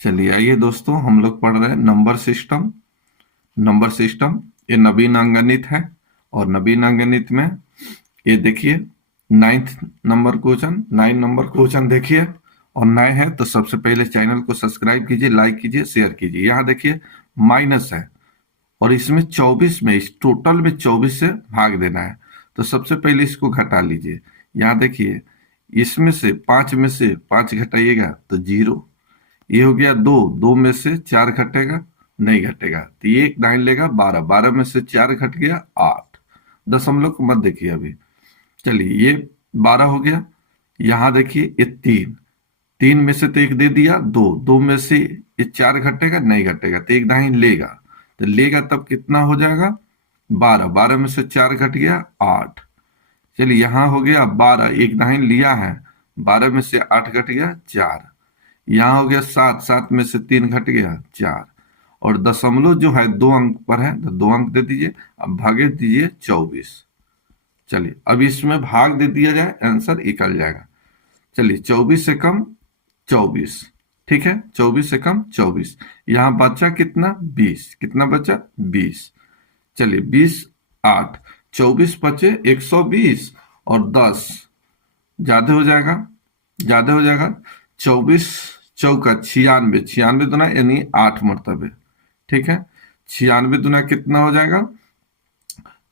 चलिए आइए दोस्तों, हम लोग पढ़ रहे हैं नंबर सिस्टम। ये नवीन अंगणित है और नवीन अंगणित में ये देखिए 9 नंबर क्वेश्चन देखिए। और नए हैं तो सबसे पहले चैनल को सब्सक्राइब कीजिए, लाइक कीजिए, शेयर कीजिए। यहाँ देखिए माइनस है और इसमें 24 में, इस टोटल में 24 से भाग देना है। तो सबसे पहले इसको घटा लीजिए। यहाँ देखिए इसमें से 5 में से 5 घटाइएगा तो 0। ये हो गया 2, 2 में से 4 घटेगा, नहीं घटेगा तो ये एक 9 लेगा। 12, 12 में से 4 घट गया 8। दशमलव को मत देखिए अभी। चलिए ये 12 हो गया। यहाँ देखिए ये 3, 3 में से तो एक दे दिया 2, 2 में से ये 4 घटेगा, नहीं घटेगा तो एक 9 लेगा। तो लेगा तब कितना हो जाएगा 12, 12 में से 4 घट गया 8। चलिए यहाँ हो गया 12, एक 9 लिया है, 12 में से 8 घट गया 4। यहाँ हो गया 7, 7 में से 3 घट गया 4। और दशमलव जो है 2 अंक पर है तो 2 अंक दे दीजिए। अब भागे दीजिए 24। चलिए अब इसमें भाग दे दिया जाए, आंसर निकल जाएगा। चलिए 24 से कम 24, ठीक है, 24 से कम 24। यहाँ बचा कितना 20, कितना बचा 20। चलिए 20, 8, 24 बचे 120 और 10 ज्यादा हो जाएगा, ज्यादा हो जाएगा। 24 चौका 96, 96 दुना यानी 8 मरतबे, ठीक है। 96 दुना कितना हो जाएगा,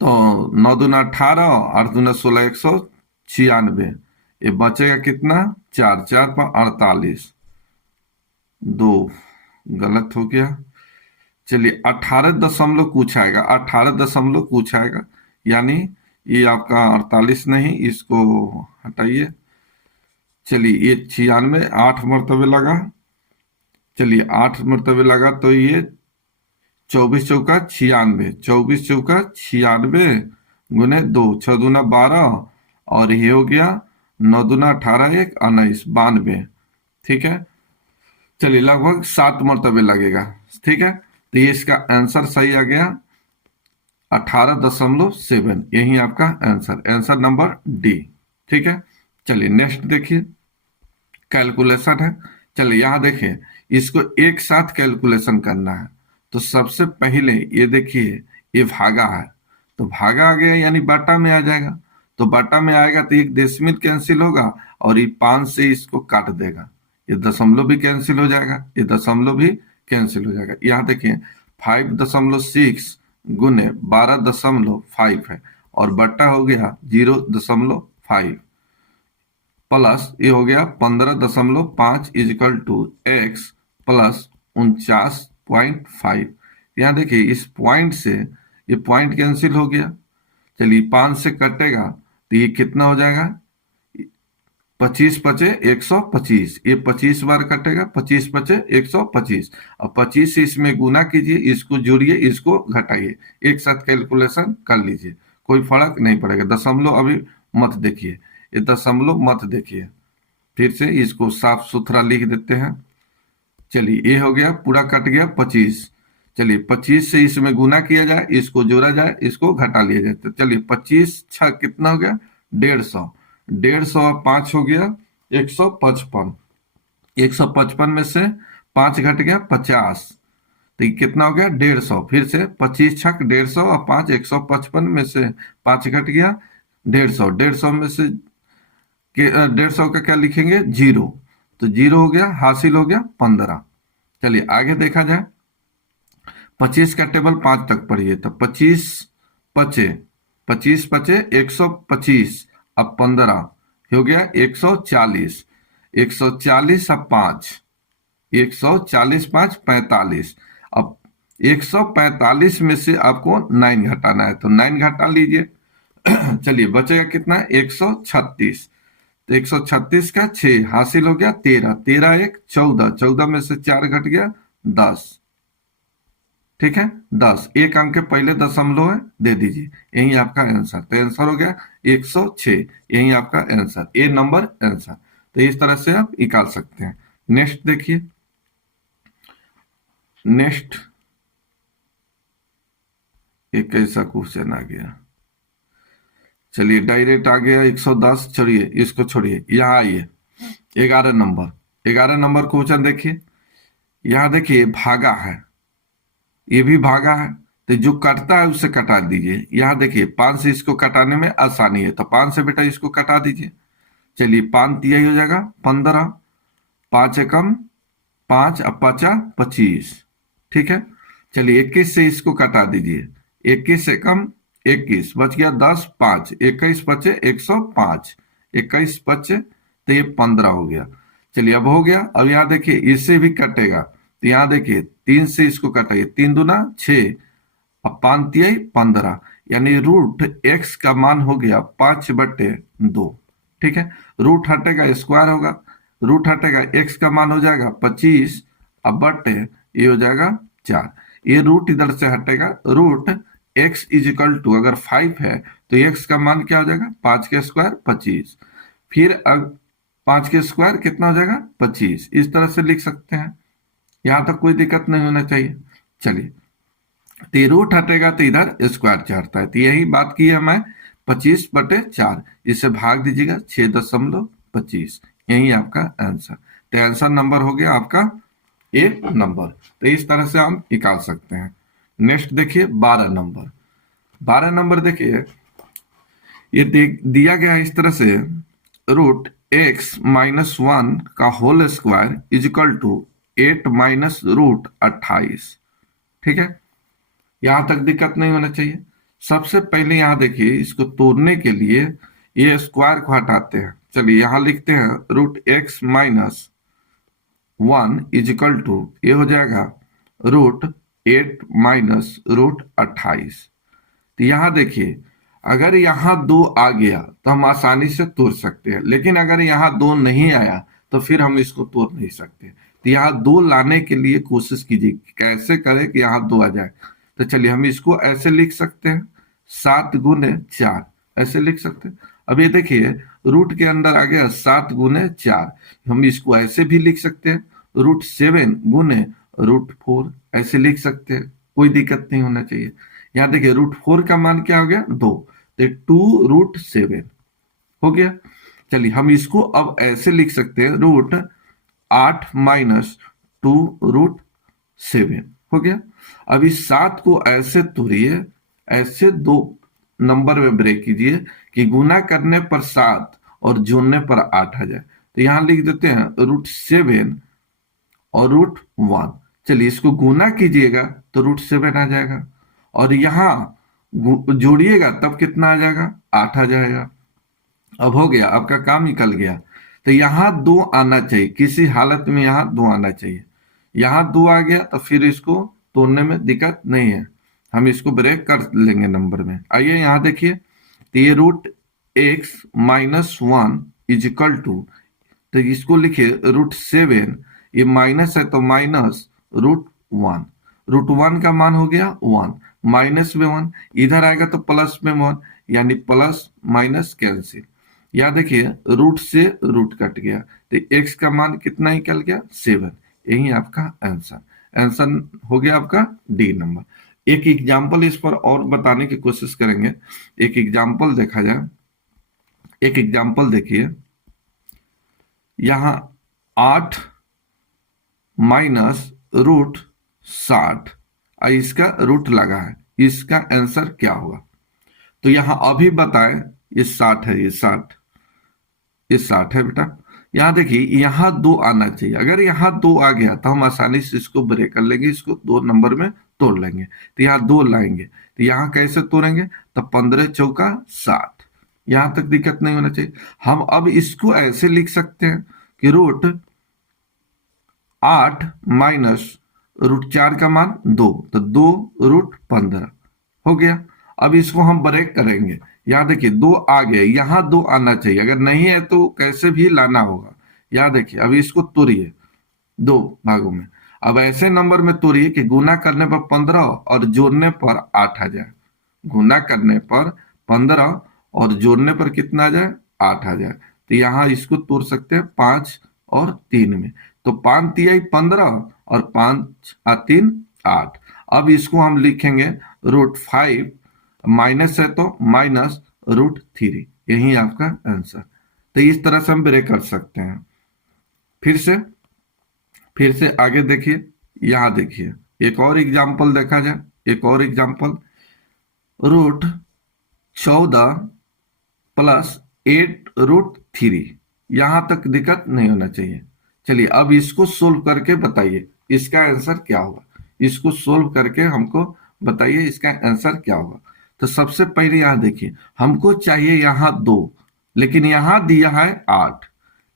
तो 9 दूना 18, 8 दूना 16, 196। ये बचेगा कितना 4, 4 पर 48, 2 गलत हो गया। चलिए 18 दशमलव कुछ आएगा, 18 दशमलव कुछ आएगा, यानी ये आपका 48 नहीं, इसको हटाइए। चलिए ये 96, 8 मरतबे लगा। चलिए 8 मरतबे लगा तो ये 24 चौका 96, 24 चौका 96 गुने 2, 6 दूना 12 और ये हो गया 9 दूना 18, 1 19, 92, ठीक है। चलिए लगभग 7 मरतबे लगेगा, ठीक है। तो ये इसका आंसर सही आ गया 18.7। यही आपका आंसर, आंसर नंबर डी, ठीक है। चलिए नेक्स्ट देखिए, कैलकुलेशन है। चलिए यहाँ देखिए, इसको एक साथ कैलकुलेशन करना है। तो सबसे पहले ये देखिए ये भागा है, तो भागा आ गया यानी बाटा में आ जाएगा। तो बाटा में आएगा तो एक दशमिल कैंसिल होगा और ये 5 से इसको काट देगा। ये दशमलव भी कैंसिल हो जाएगा, ये दशमलव भी कैंसिल हो जाएगा। यहाँ देखिए 5.6 गुने 12.5 है और बट्टा हो गया 0.5 प्लस ये हो गया 15.5 इजिकल टू x प्लस 49.5। यहाँ देखिए इस पॉइंट से ये पॉइंट कैंसिल हो गया। चलिए 5 से कटेगा तो ये कितना हो जाएगा, 25 बचे 125, ये 25 बार कटेगा, 25 बचे 125। अब 25 से इसमें गुना कीजिए, इसको जोड़िए, इसको घटाइए, एक साथ कैलकुलेशन कर लीजिए, कोई फर्क नहीं पड़ेगा। दशमलव अभी मत देखिए, ये दशमलव मत देखिए, फिर से इसको साफ सुथरा लिख देते हैं। चलिए ये हो गया, पूरा कट गया 25। चलिए 25 से इसमें गुना किया जाए, इसको जोड़ा जाए, इसको घटा लिया जाए। तो चलिए 25 6 कितना हो गया 150, 150 और 5 हो गया 155। 155 में से 5 घट गया 50, तो ये कितना हो गया 150। फिर से 25 छक 150 और 5 155 में से 5 घट गया 150, 150 में से 150 का क्या लिखेंगे 0, तो 0 हो गया, हासिल हो गया 15। चलिए आगे देखा जाए, 25 का टेबल 5 तक पढ़िए। तो 25 पचे 25 पचे 125, अब 15 हो गया 140, 140 अब 5, 140 5 45। अब 145 में से आपको 9 घटाना है, तो 9 घटा लीजिए। चलिए बचेगा कितना 136। तो 136 का 6 हासिल हो गया 13, 13 1 14, 14 में से 4 घट गया 10, ठीक है 10। एक अंक के पहले दशमलव है, दे दीजिए, यही आपका आंसर। तो आंसर हो गया 106, यही आपका आंसर, ए नंबर आंसर। तो इस तरह से आप निकाल सकते हैं। नेक्स्ट देखिए, नेक्स्ट एक कैसा क्वेश्चन आ गया। चलिए डायरेक्ट आ गया 110, छोड़िए इसको, छोड़िए यहाँ आइए 11 नंबर, 11 नंबर क्वेश्चन देखिए। यहाँ देखिए भागा है, ये भी भागा है, तो जो कटता है उससे कटा दीजिए। यहाँ देखिए 5 से इसको कटाने में आसानी है, तो 5 से बेटा इसको कटा दीजिए। चलिए 5 यही हो जाएगा 15, 5 एकम 5 अब 5 25, ठीक है। चलिए 21 से इसको कटा दीजिए, 21 एकम 21 बच गया 10, 5 21 बचे 105, 21 बचे तो ये 15 हो गया। चलिए अब हो गया। अब यहाँ देखिए इससे भी कटेगा, तो यहाँ देखिए 3 से इसको कटाइए, 3 दूना 6, अब 5 तिहाई 15, यानी रूट एक्स का मान हो गया 5/2, ठीक है। रूट हटेगा स्क्वायर होगा, रूट हटेगा एक्स का मान हो जाएगा 25, अब बटे ये हो जाएगा 4, ये रूट इधर से हटेगा, root x is equal to अगर 5 है तो एक्स का मान क्या हो जाएगा 5 के स्क्वायर 25, फिर 5 के स्क्वायर कितना हो जाएगा 25, इस तरह से लिख सकते हैं। यहां तक कोई दिक्कत नहीं होना चाहिए। चलिए तो ये रूट हटेगा तो इधर स्क्वायर चढ़ता है, तो यही बात की है मैं, 25/4, इसे भाग दीजिएगा 6.25, यही आपका आंसर। तो आंसर नंबर हो गया आपका ए नंबर। तो इस तरह से हम निकाल सकते हैं। नेक्स्ट देखिए 12 नंबर। 12 नंबर देखिए, ये दिया गया है इस तरह से, रूट x-1 का whole square is equal to 8 minus root 28, ठीक है। यहां तक दिक्कत नहीं होना चाहिए। सबसे पहले यहां देखिए, इसको तोड़ने के लिए ये स्क्वायर को हटाते हैं। चलिए यहां लिखते हैं root x-1 is equal to, ये हो जाएगा रूट 8 माइनस रूट 28। तो यहां देखिए अगर यहां 2 आ गया तो हम आसानी से तोड़ सकते हैं, लेकिन अगर यहां 2 नहीं आया तो फिर हम इसको तोड़ नहीं सकते। तो यहां 2 लाने के लिए कोशिश कीजिए, कैसे करें कि यहां 2 आ जाए। तो चलिए हम इसको ऐसे लिख सकते हैं, 7×4 ऐसे लिख सकते हैं। अब ये देखिए रूट के अंदर आ गया 7×4, हम इसको ऐसे भी लिख सकते हैं, रूट 7×√4 ऐसे लिख सकते हैं, कोई दिक्कत नहीं होना चाहिए। यहाँ देखिए रूट 4 का मान क्या हो गया 2, तो 2√7 हो गया। चलिए हम इसको अब ऐसे लिख सकते हैं, रूट 8 माइनस 2√7 हो गया। अब इस 7 को ऐसे तोड़िए, ऐसे 2 नंबर में ब्रेक कीजिए कि गुना करने पर 7 और जोड़ने पर 8 आ जाए। तो यहां लिख देते हैं √7 और √1। चलिए इसको गुना कीजिएगा तो √7 आ जाएगा, और यहां जोड़िएगा तब कितना आ जाएगा 8 आ जाएगा। अब हो गया, आपका काम निकल गया। तो यहां 2 आना चाहिए, किसी हालत में यहां 2 आना चाहिए। यहां 2 आ गया तो फिर इसको तोड़ने में दिक्कत नहीं है, हम इसको ब्रेक कर लेंगे नंबर में। आइए यहां देखिए, तो ये root x-1 is equal to, तो इसको लिखिए √7, ये माइनस है तो माइनस √1, √1 का मान हो गया 1, माइनस में 1, इधर आएगा तो प्लस में 1, यानी प्लस माइनस कैंसिल। यहाँ देखिए रूट से रूट कट गया, तो x का मान कितना निकल गया 7, यही आपका आंसर। आंसर हो गया आपका डी नंबर। एक एग्जाम्पल इस पर और बताने की कोशिश करेंगे, एक एग्जाम्पल देखा जाए। एक एग्जाम्पल देखिए, यहां 8 माइनस √60, इसका रूट लगा है, इसका आंसर क्या होगा। तो यहां अभी बताएं, ये 60 है, ये 60 है बेटा। यहां देखिए यहां 2 आना चाहिए, अगर यहां 2 आ गया तो हम आसानी से इसको ब्रेक कर लेंगे, इसको 2 नंबर में तोड़ लेंगे। तो यहाँ 2 लाएंगे, तो यहाँ कैसे तोड़ेंगे, तो 15×4 60, यहां तक दिक्कत नहीं होना चाहिए। हम अब इसको ऐसे लिख सकते हैं कि रूट 8 माइनस √4 का मान 2, तो 2√15 हो गया। अब इसको हम ब्रेक करेंगे, यहाँ देखिए 2 आ गए, यहाँ 2 आना चाहिए, अगर नहीं है तो कैसे भी लाना होगा। यहाँ देखिए अभी इसको तोड़िए 2 भागों में, अब ऐसे नंबर में तोड़िए कि गुना करने पर 15 और जोड़ने पर 8 आ जाए। गुना करने पर 15 और जोड़ने पर कितना आ जाए 8 आ जाए। तो यहाँ इसको तोड़ सकते हैं 5 और 3 में, तो 5 तिहाई 15 और 5 और 3 8। अब इसको हम लिखेंगे √5, माइनस है तो माइनस √3, यही आपका आंसर। तो इस तरह से हम ब्रेक कर सकते हैं। फिर से आगे देखिए, यहां देखिए एक और एग्जाम्पल देखा जाए, एक और एग्जाम्पल, √14 + 8 √3, यहां तक दिक्कत नहीं होना चाहिए। चलिए अब इसको सोल्व करके बताइए इसका आंसर क्या होगा। इसको सोल्व करके हमको बताइए इसका आंसर क्या होगा। तो सबसे पहले यहां देखिए, हमको चाहिए यहां 2, लेकिन यहां दिया है 8,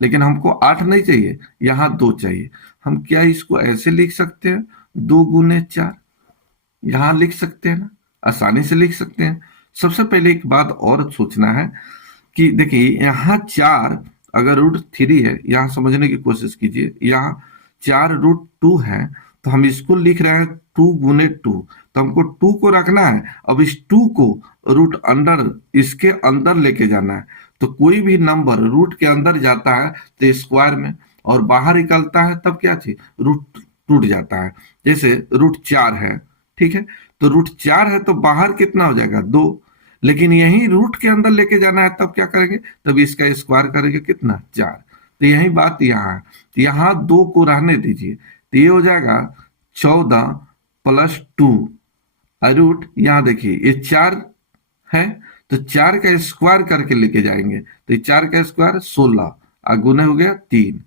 लेकिन हमको 8 नहीं चाहिए, यहां 2 चाहिए। हम क्या इसको ऐसे लिख सकते हैं, 2 × 4, यहां लिख सकते हैं ना, आसानी से लिख सकते हैं। सबसे पहले एक बात और सोचना है कि देखिए यहाँ 4 अगर √3 है, यहाँ समझने की कोशिश कीजिए, यहाँ 4 √2 है, तो हम इसको लिख रहे हैं 2 × 2, तो हमको 2 को रखना है। अब इस 2 को रूट अंडर, इसके अंदर लेके जाना है। तो कोई भी नंबर रूट के अंदर जाता है तो स्क्वायर में, और बाहर निकलता है तब क्या चीज, रूट टूट जाता है। जैसे √4 है, ठीक है, तो √4 है तो बाहर कितना हो जाएगा, 2, लेकिन यही रूट के अंदर लेके जाना है तब क्या करेंगे, तब इसका स्क्वायर करेंगे कितना, 4। तो यही बात यहाँ है, तो यहाँ 2 को रहने दीजिए, तो ये हो जाएगा 14 + 2 रूट, यहाँ देखिए ये 4 है, तो 4 का स्क्वायर करके लेके जाएंगे, तो 4 का स्क्वायर 16 और गुने हो गया 3।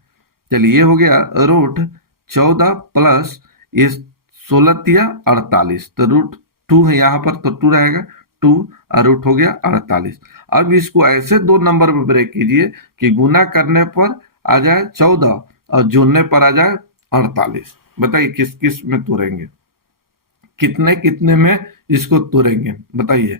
चलिए ये हो गया √14 + ये 16 × 3 = 48, तो √2 है यहाँ पर, तो 2 रहेगा 2 और रूट हो गया 48। अब इसको ऐसे दो नंबर में ब्रेक कीजिए कि गुना करने पर आ जाए 14 और जोड़ने पर आ जाए 48। बताइए किस किस में तोड़ेंगे, कितने कितने में इसको तोड़ेंगे बताइए।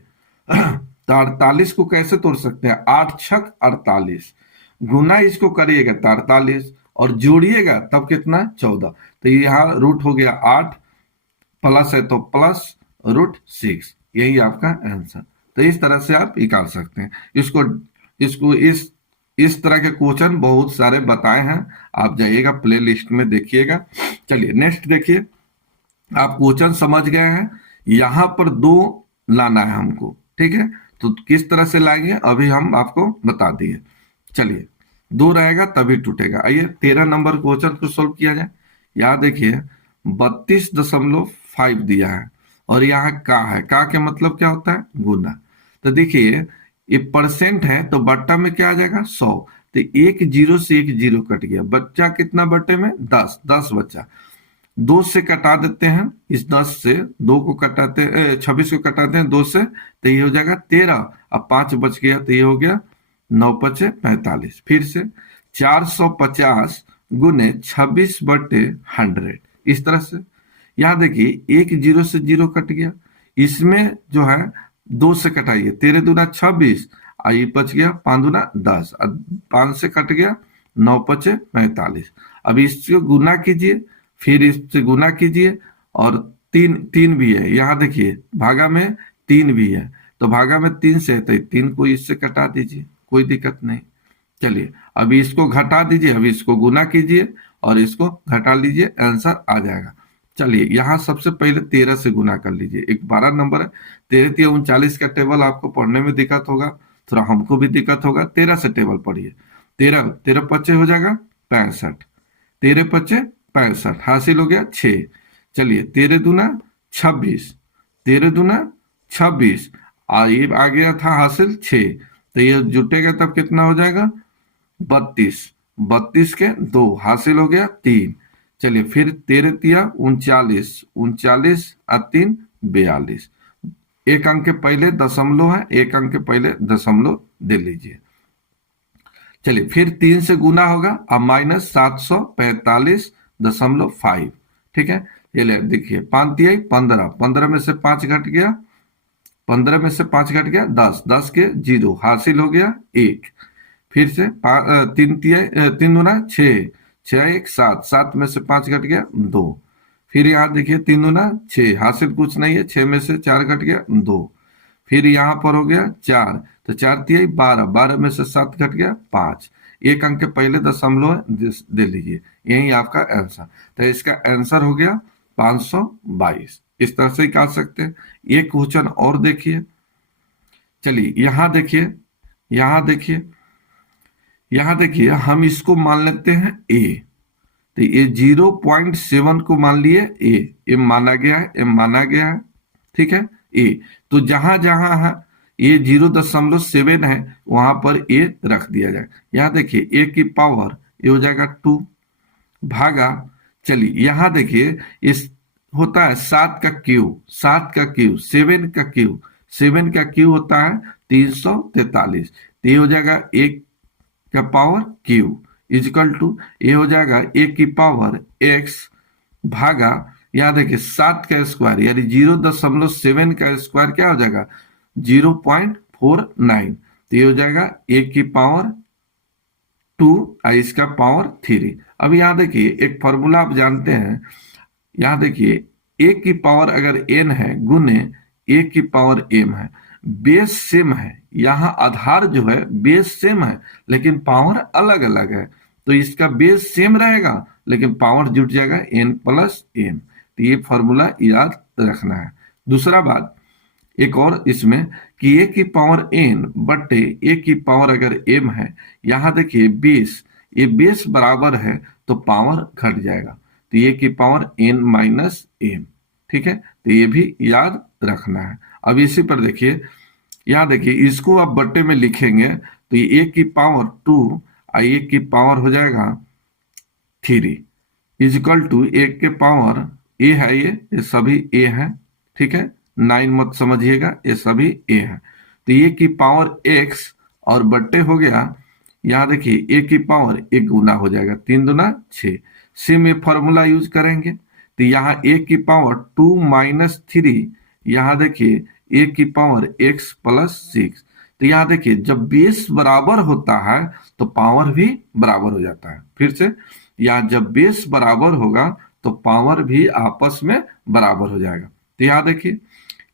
तो 48 को कैसे तोड़ सकते हैं, 8×6 = 48, गुना इसको करिएगा तो 48 और जोड़िएगा तब कितना 14, तो यहाँ रूट हो गया 8, प्लस है तो प्लस √6, यही आपका आंसर। तो इस तरह से आप निकाल सकते हैं इसको। इसको इस तरह के क्वेश्चन बहुत सारे बताए हैं, आप जाइएगा प्ले लिस्ट में देखिएगा। चलिए नेक्स्ट देखिए, आप क्वेश्चन समझ गए हैं, यहां पर 2 लाना है हमको, ठीक है, तो किस तरह से लाएंगे अभी हम आपको बता दिए। चलिए 2 रहेगा तभी टूटेगा। आइए 13 नंबर क्वेश्चन को सोल्व किया जाए। यहाँ देखिए 32.5 दिया है और यहाँ का है, का के मतलब क्या होता है, गुना। तो देखिए ये परसेंट है तो बट्टा में क्या आ जाएगा 100, तो एक जीरो से एक जीरो कट गया, बच्चा कितना बट्टे में 10, 10 बच्चा। 2 से कटा देते हैं, इस 10 से 2 को कटाते 26 को कटाते हैं 2 से, तो ये हो जाएगा 13, अब 5 बच गया तो ये हो गया 9×5 = 45। फिर से 450 गुने 26/100, इस तरह से। यहाँ देखिए एक जीरो से जीरो कट गया, इसमें जो है 2 से कटाइए, 13×2 = 26, आई बच गया 5×2 = 10, 5 से कट गया 9×5 = 45। अब इसको गुना कीजिए, फिर इससे गुना कीजिए, और 3 3 भी है, यहाँ देखिए भागा में 3 भी है, तो भागा में 3 से है तो 3 को इससे कटा दीजिए, कोई दिक्कत नहीं। चलिए अभी इसको घटा दीजिए, अभी इसको गुना कीजिए और इसको घटा लीजिए, आंसर आ जाएगा। चलिए यहाँ सबसे पहले 13 से गुना कर लीजिए, एक 12 नंबर है, 13×3 = 39 का टेबल आपको पढ़ने में दिक्कत होगा, थोड़ा हमको भी दिक्कत होगा। 13 से टेबल पढ़िए, 13 13 पच्चे हो जाएगा 65, 13 पच्चे 65, हासिल हो गया 6। चलिए 13×2 = 26, 13×2 = 26, और ये आ गया था हासिल 6, तो ये जुटेगा तब कितना हो जाएगा 32, 32 के 2 हासिल हो गया 3। चलिए फिर 13×3 = 39, 39 और 3 42, एक अंक के पहले दशमलव है, एक अंक के पहले दशमलव दे लीजिए। चलिए फिर 3 से गुना होगा, अब -745.5, ठीक है। ये ले देखिए 5×3 = 15, 15 में से 5 घट गया, 15 में से 5 घट गया 10, 10 के 0 हासिल हो गया 1। फिर से 3×3 = 6, 6×1 = 7, 7 में से 5 घट गया 2। फिर यहाँ देखिए 3×2 = 6, हासिल कुछ नहीं है, 6 में से 4 घट गया 2। फिर यहाँ पर हो गया 4, तो 4×3 = 12, 12 में से 7 घट गया 5, एक अंक के पहले दशमलव दे लीजिए, यही आपका आंसर। तो इसका आंसर हो गया 522। इस तरह से निकाल सकते हैं। एक क्वेश्चन और देखिए, चलिए यहाँ देखिए, यहाँ देखिए, यहाँ देखिए हम इसको मान लेते हैं ए, तो ये 0.7 को मान लिए ए माना गया है, एम माना गया है, ठीक है। ए तो जहां जहां है ये 0.7 है वहां पर ए रख दिया जाएगा। यहां देखिए ए की पावर ये हो जाएगा 2 भागा, चलिए यहां देखिए इस होता है 7 का क्यूब, 7 का क्यूब 7 का क्यूब, 7 का क्यूब होता है 343। तो ये हो जाएगा एक का पावर क्यूब इजिकल टू ये हो जाएगा ए की पावर एक्स भागा, यहां देखिए 7 का स्क्वायर यानी 0.7 का स्क्वायर क्या हो जाएगा 0.49। तो ये हो जाएगा ए की पावर 2 और इसका पावर 3। अब यहां देखिए एक फॉर्मूला आप जानते हैं, यहां देखिए ए की पावर अगर एन है गुने ए की पावर एम है, बेस सेम है, यहां आधार जो है बेस सेम है लेकिन पावर अलग अलग है, तो इसका बेस सेम रहेगा लेकिन पावर जुट जाएगा एन प्लस एम। तो ये फॉर्मूला याद रखना है। दूसरा बात एक और इसमें कि ए की पावर एन बटे ए की पावर अगर एम है, यहां देखिए बेस, ये बेस बराबर है तो पावर घट जाएगा, तो ए की पावर एन माइनस एम, ठीक है। तो ये भी याद रखना है। अब इसी पर देखिए, यहां देखिए इसको आप बट्टे में लिखेंगे तो ये ए की पावर 2 और ए की पावर हो जाएगा 3 इजिकल टू ए के पावर ए है, ये सभी ए है, ठीक है, 9 मत समझिएगा, ये सभी ए है। तो ए की पावर एक्स और बट्टे हो गया, यहां देखिए ए की पावर एक गुना हो जाएगा, 3 दूना 6। सेम ये फॉर्मूला यूज करेंगे तो यहाँ ए की पावर 2 माइनस 3, यहां देखिए ए की पावर एक्स प्लस 6। तो यहां देखिए जब बेस बराबर होता है तो पावर भी बराबर हो जाता है। फिर से यहाँ जब बेस बराबर होगा तो पावर भी आपस में बराबर हो जाएगा। तो यहाँ देखिए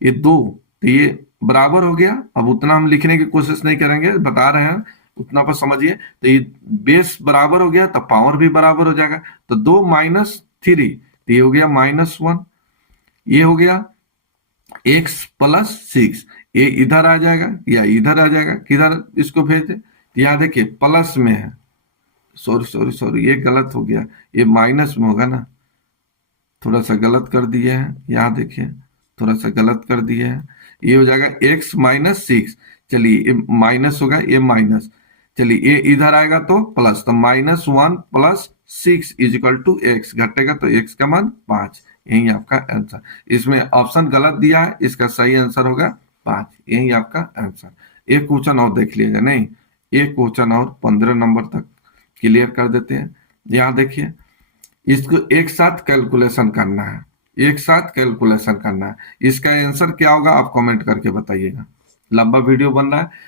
ये 2, तो ये बराबर हो गया। अब उतना हम लिखने की कोशिश नहीं करेंगे, बता रहे हैं उतना पर समझिए। तो ये बेस बराबर हो गया तो पावर भी बराबर हो जाएगा। तो 2 माइनस 3 तो ये हो गया -1, ये हो गया x प्लस 6, ये इधर आ जाएगा या इधर आ जाएगा, किधर इसको भेज दे। तो यहाँ देखिए प्लस में है, सॉरी ये गलत हो गया, ये माइनस में होगा ना, थोड़ा सा गलत कर दिए हैं, यहाँ देखिए थोड़ा सा गलत कर दिए हैं, ये हो जाएगा x माइनस 6। चलिए ये माइनस होगा, ये माइनस, चलिए ये इधर आएगा तो प्लस, तो -1 प्लस 6 इजिकल टू x, घटेगा तो x का मान 5। यही आपका आंसर। इसमें ऑप्शन गलत दिया है, इसका सही आंसर होगा 5। यही आपका आंसर। एक क्वेश्चन और देख लीजिएगा, नहीं एक क्वेश्चन और 15 नंबर तक क्लियर कर देते हैं। यहाँ देखिए इसको एक साथ कैलकुलेशन करना है, एक साथ कैलकुलेशन करना है। इसका आंसर क्या होगा आप कमेंट करके बताइएगा, लंबा वीडियो बन रहा है।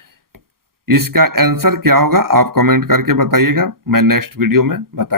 इसका आंसर क्या होगा आप कमेंट करके बताइएगा, मैं नेक्स्ट वीडियो में बताऊंगा।